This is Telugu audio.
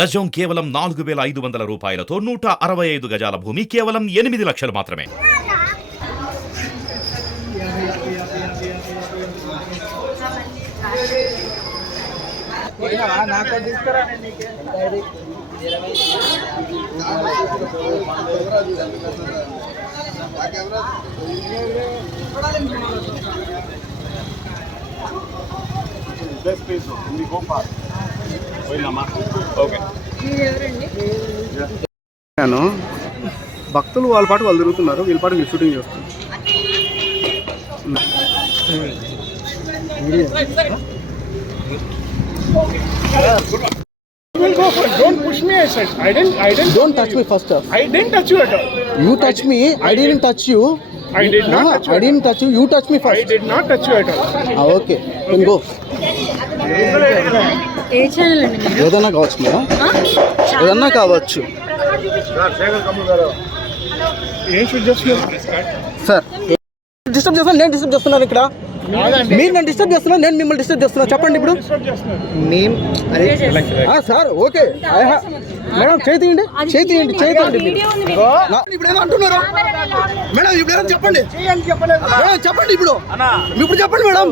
గజం కేవలం 4,500 రూపాయలతో 165 గజాల భూమి కేవలం 8 లక్షలు మాత్రమే. భక్తులు వాళ్ళ పాటు వాళ్ళు తిరుగుతున్నారు, వీళ్ళ పాటు వీళ్ళు షూటింగ్ చేస్తున్నారు. We'll go for it. Don't push me, I said. I didn't. Don't touch me first. I didn't touch you at all. You touch me. I didn't touch you. I did not touch you. I didn't touch you. You touch me first. I did not touch you at all. Okay. Then go. A channel అండి మీరు? ఏదన్నా కావచ్చు మేడం, ఏదన్నా కావచ్చు ఏం షూట్ చేస్తున్నారు సార్. డిస్టర్బ్ చేస్తాను, నేను డిస్టర్బ్ చేస్తున్నాను ఇక్కడ. మీరు నన్ను డిస్టర్బ్ చేస్తున్నారు, నేను మిమ్మల్ని డిస్టర్బ్ చేస్తున్నాను. చెప్పండి ఇప్పుడు మేము సార్. ఓకే మేడం, చేతియండి చేతియండి చేతియండి. ఇప్పుడు ఏదో అంటున్నారు మేడం, ఇప్పుడు ఏదో చెప్పండి మేడం, చెప్పండి ఇప్పుడు ఇప్పుడు చెప్పండి మేడం.